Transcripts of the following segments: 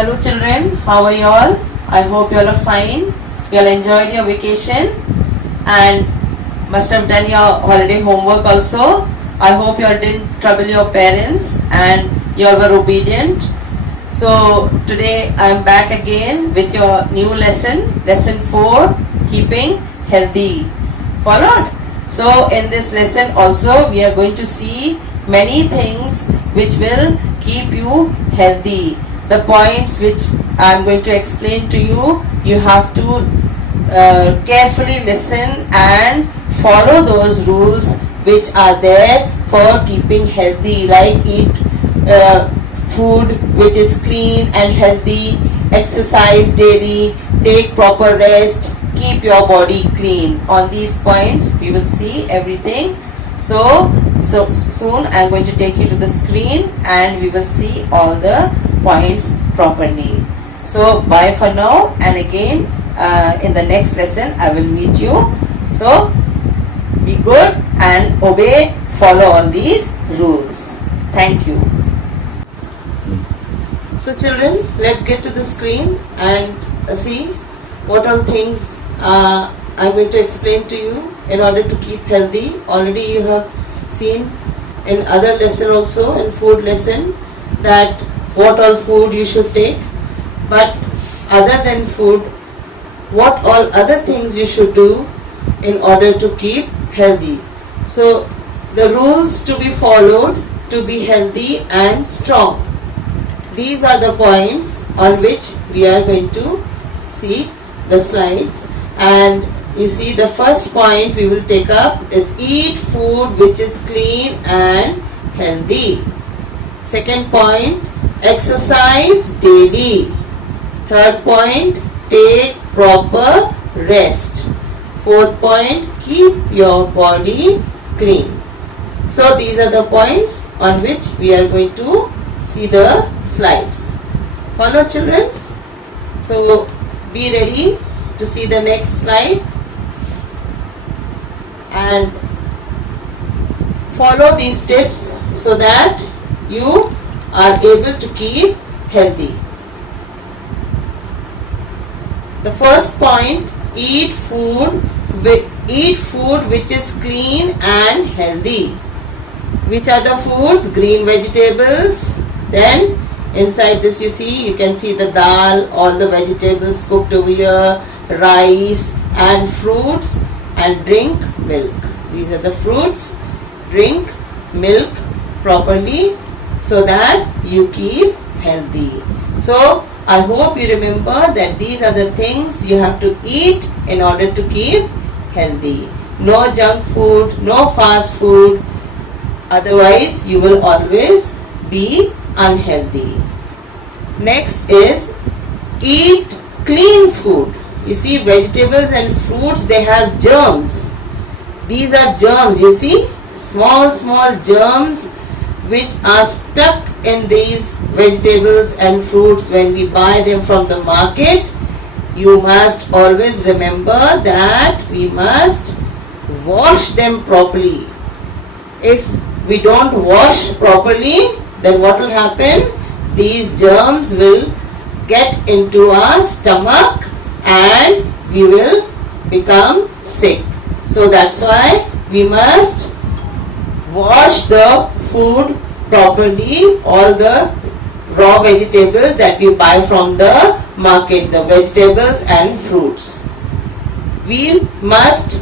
Hello children, how are you all? I hope you all are fine. You all enjoyed your vacation and must have done your holiday homework also. I hope you all didn't trouble your parents and you all were obedient. So today I am back again with your new lesson, lesson 4, keeping healthy. Followed? So in this lesson also we are going to see many things which will keep you healthy. The points which I am going to explain to you, you have to carefully listen and follow those rules which are there for keeping healthy, like eat food which is clean and healthy, exercise daily, take proper rest, keep your body clean. On these points we will see everything. So soon I am going to take you to the screen and we will see all the points properly. So bye for now, and again in the next lesson I will meet you. So be good and obey, follow all these rules. Thank you. So children, let's get to the screen and see what all things I'm going to explain to you in order to keep healthy. Already you have seen in other lesson also, in food lesson, that what all food you should take. But other than food, what all other things you should do in order to keep healthy. So the rules to be followed to be healthy and strong. These are the points on which we are going to see the slides. And you see, the first point we will take up is eat food which is clean and healthy. Second point, exercise daily. Third point, take proper rest. Fourth point, keep your body clean. So these are the points on which we are going to see the slides. Follow children. So be ready to see the next slide and follow these tips so that you are able to keep healthy. The first point, eat food which is clean and healthy. Which are the foods? Green vegetables. Then inside this you can see the dal, all the vegetables cooked over here, rice and fruits, and drink milk. These are the fruits. Drink milk properly so that you keep healthy. So I hope you remember that these are the things you have to eat in order to keep healthy. No junk food, no fast food, otherwise you will always be unhealthy. Next is eat clean food. You see, vegetables and fruits, they have germs. These are germs, you see, small germs which are stuck in these vegetables and fruits when we buy them from the market. You must always remember that we must wash them properly. If we don't wash properly, then what will happen? These germs will get into our stomach and we will become sick. So that's why we must wash the food properly, all the raw vegetables that we buy from the market, the vegetables and fruits. We must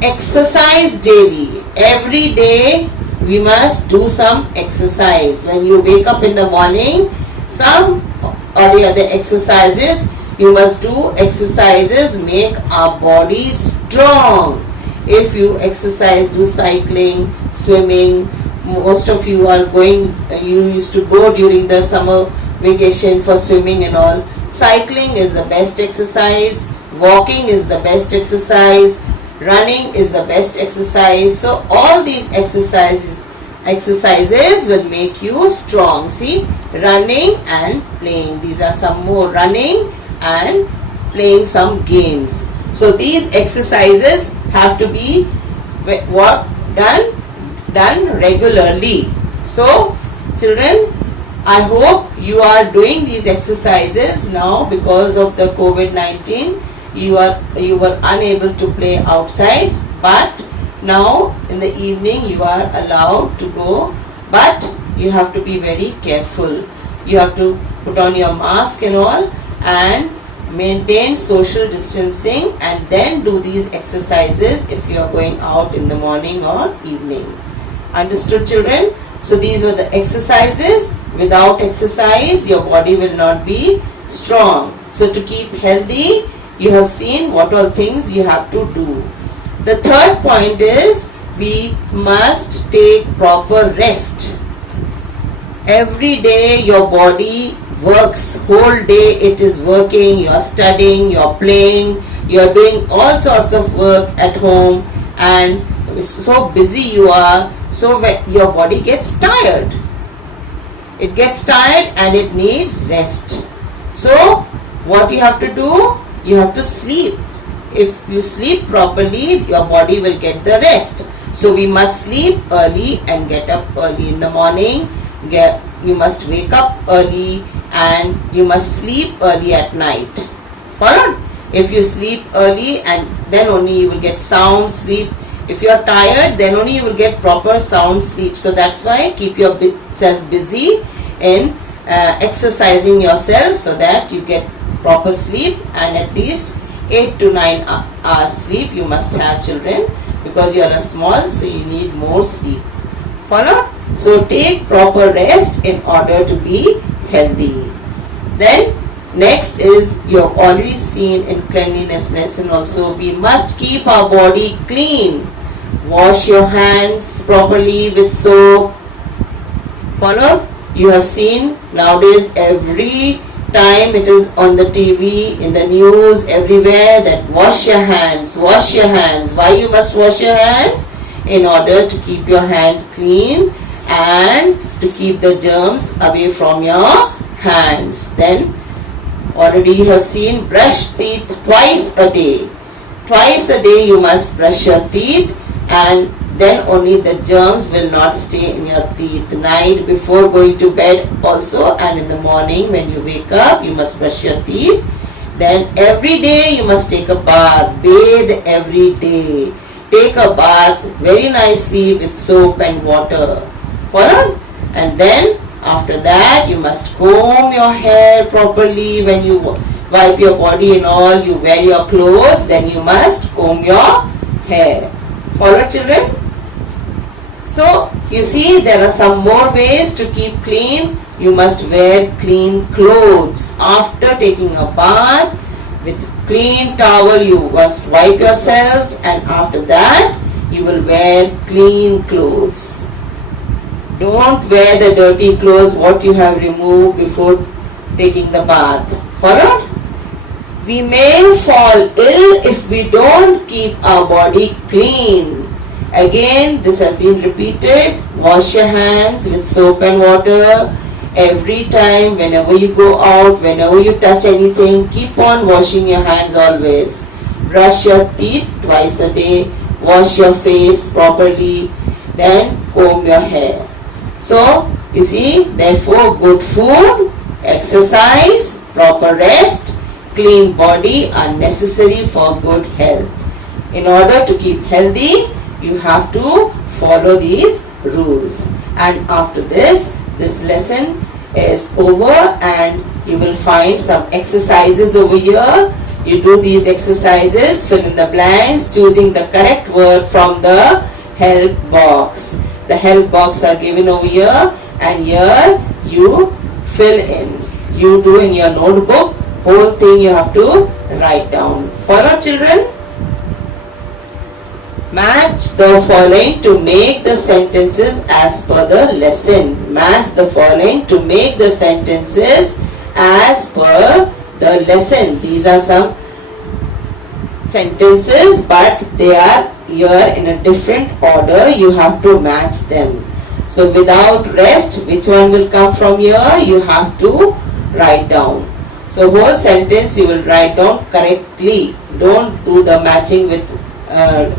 exercise daily. Every day we must do some exercise. When you wake up in the morning, some or the other exercises, you must do exercises, make our body strong. If you exercise, do cycling, swimming. Most of you are going, you used to go during the summer vacation for swimming and all. Cycling is the best exercise, walking is the best exercise, running is the best exercise. So all these exercises will make you strong. See, running and playing. These are some more, running and playing some games. So these exercises have to be done regularly. So children, I hope you are doing these exercises now. Because of the COVID-19, you were unable to play outside, but now in the evening you are allowed to go, but you have to be very careful. You have to put on your mask and all, and maintain social distancing, and then do these exercises if you are going out in the morning or evening. Understood, children? So these were the exercises. Without exercise, your body will not be strong. So to keep healthy, you have seen what all things you have to do. The third point is we must take proper rest. Every day your body works, whole day it is working, you are studying, you are playing, you are doing all sorts of work at home, and so busy you are, so your body gets tired. It gets tired and it needs rest. So what you have to do? You have to sleep. If you sleep properly, your body will get the rest. So we must sleep early and get up early in the morning. You must wake up early and you must sleep early at night. Followed? If you sleep early, and then only you will get sound sleep. If you are tired, then only you will get proper sound sleep. So that's why keep yourself busy in exercising yourself so that you get proper sleep, and at least 8 to 9 hours sleep you must have, children, because you are small, so you need more sleep. Follow? So take proper rest in order to be healthy. Then next is, you have already seen in cleanliness lesson also, we must keep our body clean. Wash your hands properly with soap. Follow? You have seen nowadays every time it is on the TV, in the news, everywhere, that wash your hands, wash your hands. Why you must wash your hands? In order to keep your hands clean and to keep the germs away from your hands. Then already you have seen, brush teeth twice a day. Twice a day you must brush your teeth, and then only the germs will not stay in your teeth. Night before going to bed also, and in the morning when you wake up, you must brush your teeth. Then every day you must take a bath. Bathe every day. Take a bath very nicely with soap and water. Follow? And then after that you must comb your hair properly. When you wipe your body and all, you wear your clothes, then you must comb your hair. Follow, children? So you see, there are some more ways to keep clean. You must wear clean clothes. After taking a bath, with clean towel you must wipe yourselves, and after that you will wear clean clothes. Don't wear the dirty clothes what you have removed before taking the bath. Followed? We may fall ill if we don't keep our body clean. Again, this has been repeated. Wash your hands with soap and water. Every time, whenever you go out, whenever you touch anything, keep on washing your hands always. Brush your teeth twice a day. Wash your face properly. Then comb your hair. So, you see, therefore good food, exercise, proper rest, clean body are necessary for good health. In order to keep healthy, you have to follow these rules. And after this lesson is over, and you will find some exercises over here. You do these exercises, fill in the blanks, choosing the correct word from the help box. The help box are given over here, and here you fill in. You do in your notebook, whole thing you have to write down. Follow, children? Match the following to make the sentences as per the lesson. Match the following to make the sentences as per the lesson. These are some sentences, but they are here in a different order. You have to match them. So without rest, which one will come from here? You have to write down. So whole sentence you will write down correctly. Don't do the matching with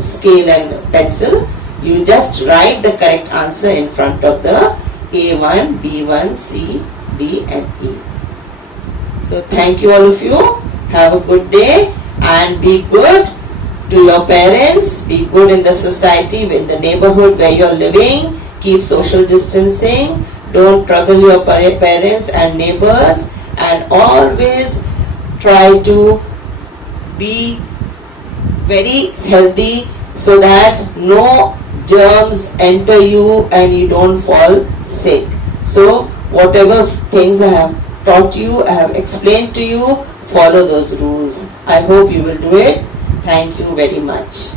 scale and pencil. You just write the correct answer in front of the A1, B1, C D and E. So thank you all of you. Have a good day and be good to your parents. Be good in the society, in the neighborhood where you're living. Keep social distancing. Don't trouble your parents and neighbors, and always try to be very healthy so that no germs enter you and you don't fall sick. So whatever things I have taught you, I have explained to you, follow those rules. I hope you will do it. Thank you very much.